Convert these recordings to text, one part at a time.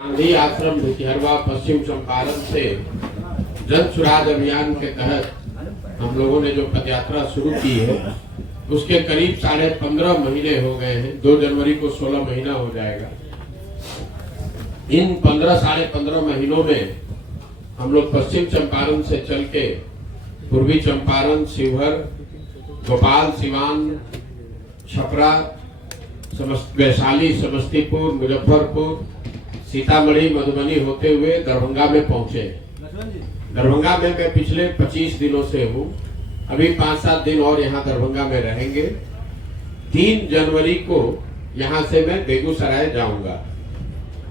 गांधी आश्रम भितिहरवा पश्चिम चंपारण से जन सुराज अभियान के तहत हम लोगों ने जो पदयात्रा शुरू की है उसके करीब 15.5 महीने हो गए हैं। 2 जनवरी को 16 महीना हो जाएगा। इन 15 महीनों में हम लोग पश्चिम चंपारण से चल के पूर्वी चंपारण, शिवहर, भोपाल, सिवान, छपरा, वैशाली, समस्तीपुर, मुजफ्फरपुर, सीतामढ़ी, मधुबनी होते हुए दरभंगा में पहुंचे। दरभंगा में मैं पिछले 25 दिनों से हूँ। अभी 5-7 दिन और यहाँ दरभंगा में रहेंगे। 3 जनवरी को यहाँ से मैं बेगूसराय जाऊंगा।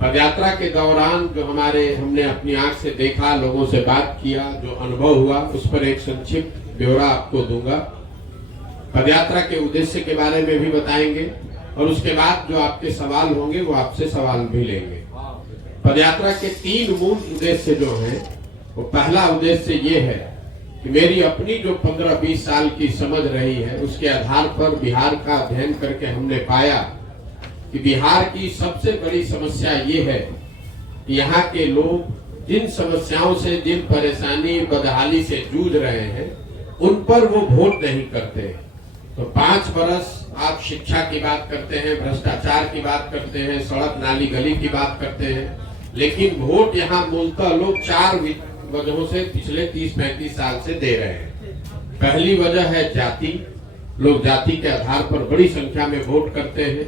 पदयात्रा के दौरान जो हमने अपनी आंख से देखा, लोगों से बात किया, जो अनुभव हुआ, उस पर एक संक्षिप्त ब्यौरा आपको दूंगा। पदयात्रा के उद्देश्य के बारे में भी बताएंगे और उसके बाद जो आपके सवाल होंगे वो आपसे सवाल भी लेंगे। पदयात्रा के 3 मूल उद्देश्य जो हैं, वो पहला उद्देश्य ये है कि मेरी अपनी जो 15-20 साल की समझ रही है उसके आधार पर बिहार का अध्ययन करके हमने पाया कि बिहार की सबसे बड़ी समस्या ये है कि यहाँ के लोग जिन समस्याओं से, जिन परेशानी, बदहाली से जूझ रहे हैं, उन पर वो वोट नहीं करते। तो 5 बरस आप शिक्षा की बात करते हैं, भ्रष्टाचार की बात करते हैं, सड़क नाली गली की बात करते हैं, लेकिन वोट यहाँ मूलतः लोग 4 वजहों से पिछले 30-35 साल से दे रहे हैं। पहली वजह है जाति। लोग जाति के आधार पर बड़ी संख्या में वोट करते हैं,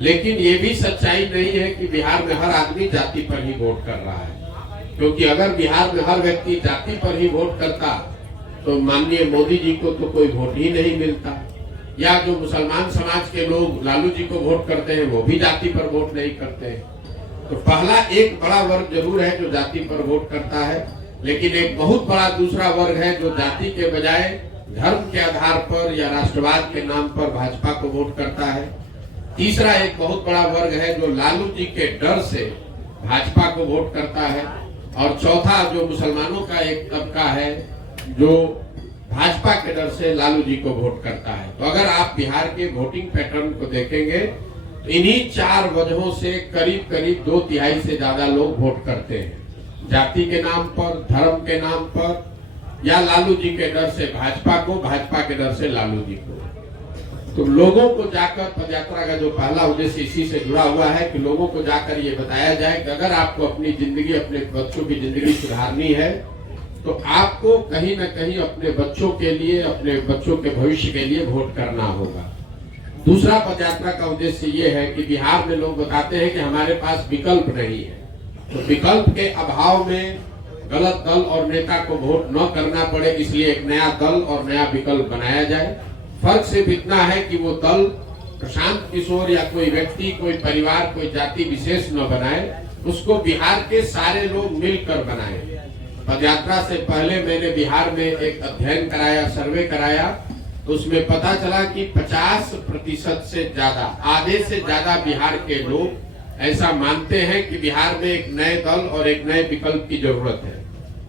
लेकिन ये भी सच्चाई नहीं है कि बिहार में हर आदमी जाति पर ही वोट कर रहा है। क्योंकि अगर बिहार में हर व्यक्ति जाति पर ही वोट करता तो माननीय मोदी जी को तो कोई वोट ही नहीं मिलता, या जो मुसलमान समाज के लोग लालू जी को वोट करते हैं वो भी जाति पर वोट नहीं करते हैं। तो पहला एक बड़ा वर्ग जरूर है जो जाति पर वोट करता है, लेकिन एक बहुत बड़ा दूसरा वर्ग है जो जाति के बजाय धर्म के आधार पर या राष्ट्रवाद के नाम पर भाजपा को वोट करता है। तीसरा एक बहुत बड़ा वर्ग है जो लालू जी के डर से भाजपा को वोट करता है। और चौथा जो मुसलमानों का एक तबका है जो भाजपा के डर से लालू जी को वोट करता है। तो अगर आप बिहार के वोटिंग पैटर्न को देखेंगे तो इन्हीं 4 वजहों से करीब 2/3 से ज्यादा लोग वोट करते हैं। जाति के नाम पर, धर्म के नाम पर, या लालू जी के डर से भाजपा को, भाजपा के डर से लालू जी को। तो लोगों को जाकर, पदयात्रा का जो पहला उद्देश्य इसी से जुड़ा हुआ है कि लोगों को जाकर ये बताया जाए कि अगर आपको अपनी जिंदगी, अपने बच्चों की जिंदगी सुधारनी है तो आपको कहीं न कहीं अपने बच्चों के लिए, अपने बच्चों के भविष्य के लिए वोट करना होगा। दूसरा पदयात्रा का उद्देश्य ये है कि बिहार में लोग बताते हैं कि हमारे पास विकल्प नहीं है। तो विकल्प के अभाव में गलत दल और नेता को वोट न करना पड़े, इसलिए एक नया दल और नया विकल्प बनाया जाए। फर्क सिर्फ इतना है कि वो दल प्रशांत किशोर या कोई व्यक्ति, कोई परिवार, कोई जाति विशेष न बनाए, उसको बिहार के सारे लोग मिलकर बनाए। पदयात्रा से पहले मैंने बिहार में एक अध्ययन कराया, सर्वे कराया, तो उसमें पता चला कि 50% से ज्यादा, आधे से ज्यादा बिहार के लोग ऐसा मानते हैं कि बिहार में एक नए दल और एक नए विकल्प की जरूरत है।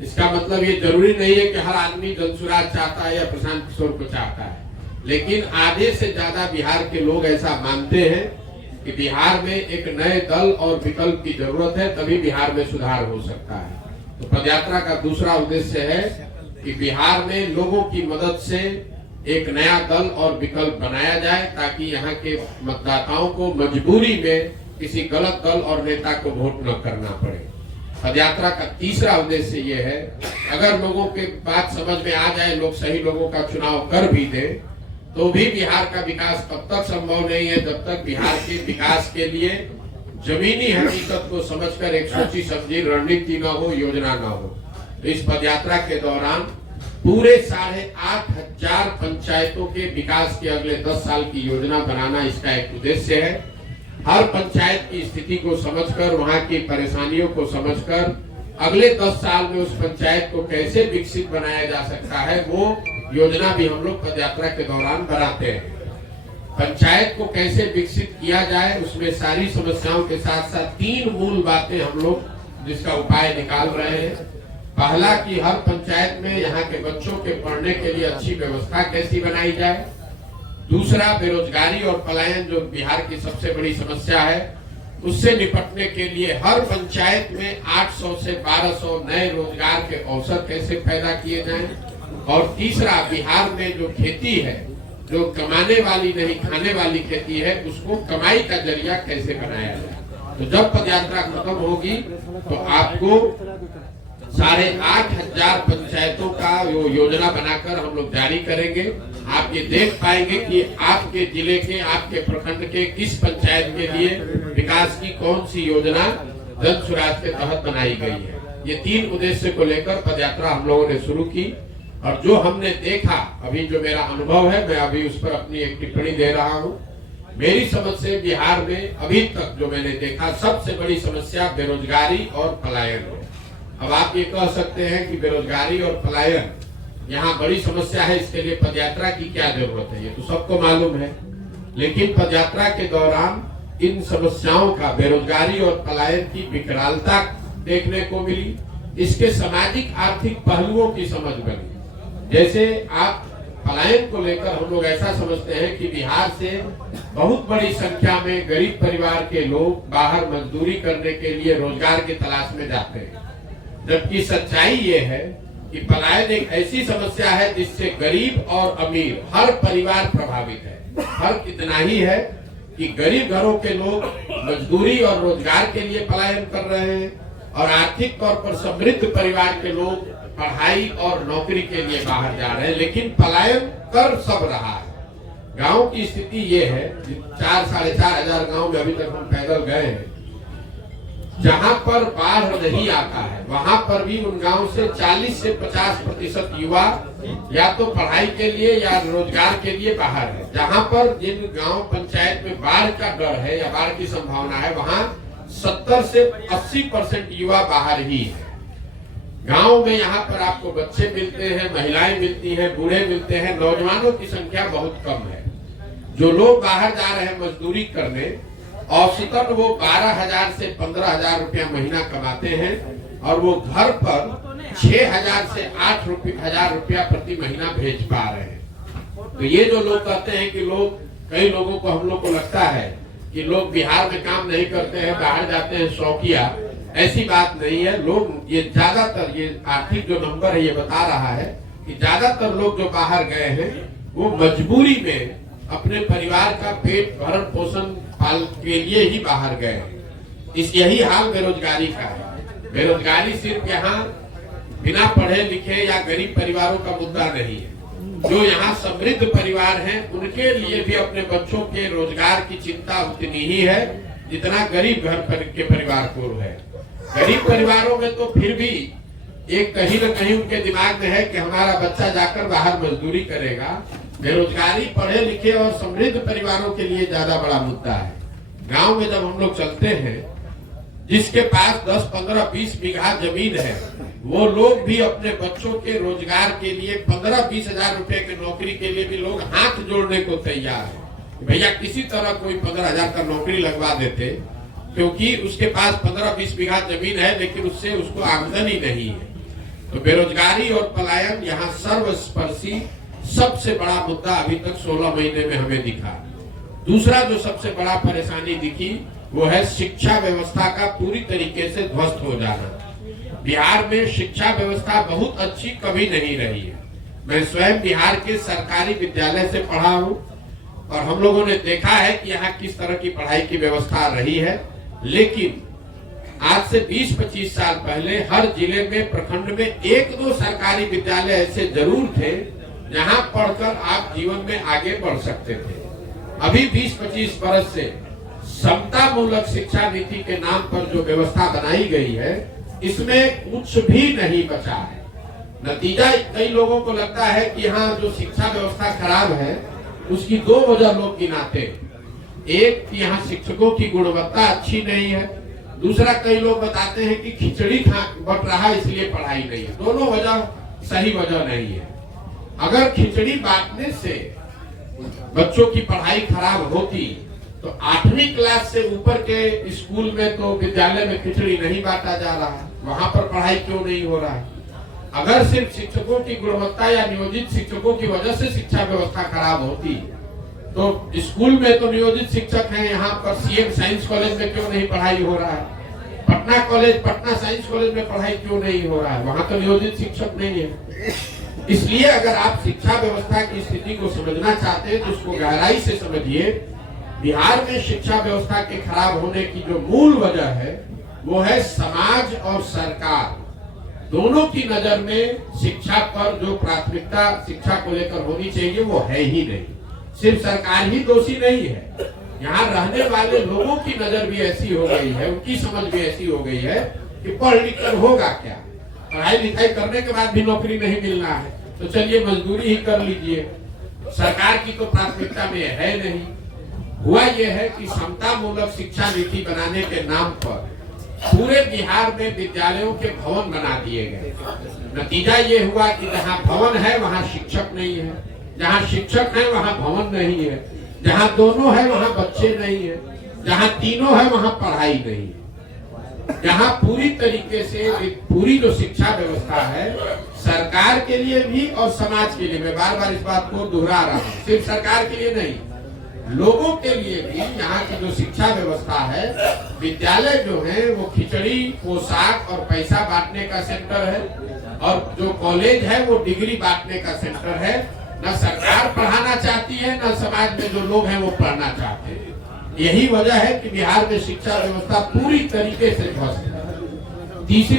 इसका मतलब ये जरूरी नहीं है कि हर आदमी जनसुराज चाहता है या प्रशांत किशोर को चाहता है, लेकिन आधे से ज्यादा बिहार के लोग ऐसा मानते हैं कि बिहार में एक नए दल और विकल्प की जरूरत है, तभी बिहार में सुधार हो सकता है। तो पदयात्रा का दूसरा उद्देश्य है कि बिहार में लोगों की मदद से एक नया दल और विकल्प बनाया जाए, ताकि यहाँ के मतदाताओं को मजबूरी में किसी गलत दल और नेता को वोट न करना पड़े। पदयात्रा का तीसरा उद्देश्य ये है, अगर लोगों के बात समझ में आ जाए, लोग सही लोगों का चुनाव कर भी दे, तो भी बिहार का विकास तब तक संभव नहीं है जब तक बिहार के विकास के लिए जमीनी हकीकत को समझकर एक सोची समझी रणनीति न हो, योजना न हो। तो इस पदयात्रा के दौरान पूरे 8,500 पंचायतों के विकास की अगले 10 साल की योजना बनाना इसका एक उद्देश्य है। हर पंचायत की स्थिति को समझकर, वहां की परेशानियों को समझकर अगले 10 साल में उस पंचायत को कैसे विकसित बनाया जा सकता है, वो योजना भी हम लोग पदयात्रा के दौरान बनाते हैं। पंचायत को कैसे विकसित किया जाए, उसमें सारी समस्याओं के साथ साथ 3 मूल बातें हम लोग जिसका उपाय निकाल रहे हैं। पहला कि हर पंचायत में यहाँ के बच्चों के पढ़ने के लिए अच्छी व्यवस्था कैसी बनाई जाए। दूसरा, बेरोजगारी और पलायन जो बिहार की सबसे बड़ी समस्या है, उससे निपटने के लिए हर पंचायत में 800 से 1200 नए रोजगार के अवसर कैसे पैदा किए जाएं, और तीसरा, बिहार में जो खेती है, जो कमाने वाली नहीं खाने वाली खेती है, उसको कमाई का जरिया कैसे बनाया जाए। तो जब पदयात्रा खत्म होगी तो आपको 8,500 पंचायतों का योजना बनाकर हम लोग जारी करेंगे। आप ये देख पाएंगे कि आपके जिले के, आपके प्रखंड के किस पंचायत के लिए विकास की कौन सी योजना जन स्वराज के तहत बनाई गई है। ये 3 उद्देश्य को लेकर पदयात्रा हम लोगों ने शुरू की, और जो हमने देखा, अभी जो मेरा अनुभव है, मैं अभी उस पर अपनी एक टिप्पणी दे रहा हूँ। मेरी समझ से बिहार में अभी तक जो मैंने देखा, सबसे बड़ी समस्या बेरोजगारी और पलायन है। अब आप ये कह सकते हैं कि बेरोजगारी और पलायन यहाँ बड़ी समस्या है, इसके लिए पदयात्रा की क्या जरूरत है, ये तो सबको मालूम है। लेकिन पदयात्रा के दौरान इन समस्याओं का, बेरोजगारी और पलायन की विकरालता देखने को मिली, इसके सामाजिक आर्थिक पहलुओं की समझ बनी। जैसे आप पलायन को लेकर हम लोग ऐसा समझते हैं कि बिहार से बहुत बड़ी संख्या में गरीब परिवार के लोग बाहर मजदूरी करने के लिए रोजगार की तलाश में जाते हैं, जबकि सच्चाई ये है कि पलायन एक ऐसी समस्या है जिससे गरीब और अमीर हर परिवार प्रभावित है। फर्क इतना ही है कि गरीब घरों के लोग मजदूरी और रोजगार के लिए पलायन कर रहे हैं, और आर्थिक तौर पर समृद्ध परिवार के लोग पढ़ाई और नौकरी के लिए बाहर जा रहे हैं, लेकिन पलायन कर सब रहा है। गांव की स्थिति ये है, 4-4,500 गांव में अभी तक हम पैदल गए हैं, जहां पर बाढ़ नहीं आता है, वहां पर भी उन गांव से 40 से 50% युवा या तो पढ़ाई के लिए या रोजगार के लिए बाहर है। जहां पर जिन गांव पंचायत में बाढ़ का डर है या बाढ़ की संभावना है, वहां 70 से 80% युवा बाहर ही है। गांव में यहाँ पर आपको बच्चे मिलते हैं, महिलाएं मिलती हैं, बूढ़े मिलते हैं, नौजवानों की संख्या बहुत कम है। जो लोग बाहर जा रहे हैं मजदूरी करने, औसतन वो 12,000 से 15,000 रुपया महीना कमाते हैं, और वो घर पर 6,000 से 8,000 रुपया प्रति महीना भेज पा रहे हैं। तो ये जो लोग कहते हैं कि लोग, कई लोगों को, हम लोग को लगता है कि लोग बिहार में काम नहीं करते हैं, बाहर जाते हैं शौकिया, ऐसी बात नहीं है। लोग, ये ज्यादातर, ये आर्थिक जो नंबर है ये बता रहा है कि ज्यादातर लोग जो बाहर गए हैं वो मजबूरी में अपने परिवार का पेट भरण पोषण पाल के लिए ही बाहर गए। यही हाल बेरोजगारी का है। बेरोजगारी सिर्फ यहाँ बिना पढ़े लिखे या गरीब परिवारों का मुद्दा नहीं है। जो यहाँ समृद्ध परिवार हैं, उनके लिए भी अपने बच्चों के रोजगार की चिंता उतनी ही है जितना गरीब घर के परिवार को है। गरीब परिवारों में तो फिर भी एक कहीं न कहीं उनके दिमाग में है कि हमारा बच्चा जाकर बाहर मजदूरी करेगा। बेरोजगारी पढ़े लिखे और समृद्ध परिवारों के लिए ज्यादा बड़ा मुद्दा है। गांव में जब हम लोग चलते हैं, जिसके पास 10, 15, 20 बीघा जमीन है, वो लोग भी अपने बच्चों के रोजगार के लिए 15-20 हजार रुपए की नौकरी के लिए भी लोग हाथ जोड़ने को तैयार है। भैया किसी तरह कोई 15,000 का नौकरी लगवा देते, क्योंकि उसके पास 15-20 बीघा जमीन है, लेकिन उससे उसको आमदनी नहीं है। तो बेरोजगारी और पलायन यहाँ सर्वस्पर्शी सबसे बड़ा मुद्दा अभी तक 16 महीने में हमें दिखा। दूसरा जो सबसे बड़ा परेशानी दिखी वो है शिक्षा व्यवस्था का पूरी तरीके से ध्वस्त हो जाना। बिहार में शिक्षा व्यवस्था बहुत अच्छी कभी नहीं रही है। मैं स्वयं बिहार के सरकारी विद्यालय से पढ़ा हूँ, और हम लोगों ने देखा है कि यहाँ किस तरह की पढ़ाई की व्यवस्था रही है। लेकिन आज से 20-25 साल पहले हर जिले में, प्रखंड में 1-2 सरकारी विद्यालय ऐसे जरूर थे जहां पढ़कर आप जीवन में आगे बढ़ सकते थे। अभी 20-25 वर्ष से समता मूलक शिक्षा नीति के नाम पर जो व्यवस्था बनाई गई है, इसमें कुछ भी नहीं बचा है। नतीजा, कई लोगों को लगता है कि यहाँ जो शिक्षा व्यवस्था खराब है उसकी 2 वजह लोग गिनाते हैं। एक, यहाँ शिक्षकों की गुणवत्ता अच्छी नहीं है। दूसरा, कई लोग बताते हैं कि खिचड़ी बट रहा इसलिए पढ़ाई नहीं है। दोनों वजह सही वजह नहीं है। अगर खिचड़ी बांटने से बच्चों की पढ़ाई खराब होती तो 8वीं क्लास से ऊपर के स्कूल में, तो विद्यालय में खिचड़ी नहीं बांटा जा रहा है, वहां पर पढ़ाई क्यों नहीं हो रहा है? अगर सिर्फ शिक्षकों की गुणवत्ता या नियोजित शिक्षकों की वजह से शिक्षा व्यवस्था खराब होती तो स्कूल में तो नियोजित शिक्षक हैं, यहाँ पर सीएम साइंस कॉलेज में क्यों नहीं पढ़ाई हो रहा है, Patna college, Patna science college में पढ़ाई क्यों नहीं हो रहा है, वहां तो नियोजित शिक्षक नहीं है। इसलिए अगर आप शिक्षा व्यवस्था की स्थिति को समझना चाहते हैं तो उसको गहराई से समझिए। बिहार में शिक्षा व्यवस्था के खराब होने की जो मूल वजह है वो है समाज और सरकार दोनों की नजर में शिक्षा पर जो प्राथमिकता शिक्षा को लेकर होनी चाहिए वो है ही नहीं। सिर्फ सरकार ही दोषी नहीं है, यहाँ रहने वाले लोगों की नजर भी ऐसी हो गई है, उनकी समझ भी ऐसी हो गई है कि पढ़ लिख कर होगा क्या, पढ़ाई लिखाई करने के बाद भी नौकरी नहीं मिलना है तो चलिए मजदूरी ही कर लीजिए, सरकार की तो प्राथमिकता में है नहीं। हुआ यह है कि समता मूलक शिक्षा नीति बनाने के नाम पर पूरे बिहार में विद्यालयों के भवन बना दिए गए। नतीजा ये हुआ कि जहाँ भवन है वहाँ शिक्षक नहीं है, जहाँ शिक्षक है वहाँ भवन नहीं है, जहाँ दोनों है वहाँ बच्चे नहीं है, जहाँ तीनों है वहाँ पढ़ाई नहीं है। जहाँ पूरी तरीके से पूरी जो शिक्षा व्यवस्था है सरकार के लिए भी और समाज के लिए, मैं बार बार इस बात को दोहरा रहा हूँ, सिर्फ सरकार के लिए नहीं, लोगों के लिए भी यहाँ की जो शिक्षा व्यवस्था है, विद्यालय जो है वो खिचड़ी, पोशाक और पैसा बांटने का सेंटर है और जो कॉलेज है वो डिग्री बांटने का सेंटर है। न सरकार पढ़ाना चाहती है न समाज में जो लोग हैं वो पढ़ना चाहते हैं। यही वजह है कि बिहार में शिक्षा व्यवस्था पूरी तरीके से ध्वस्त है। तीसरी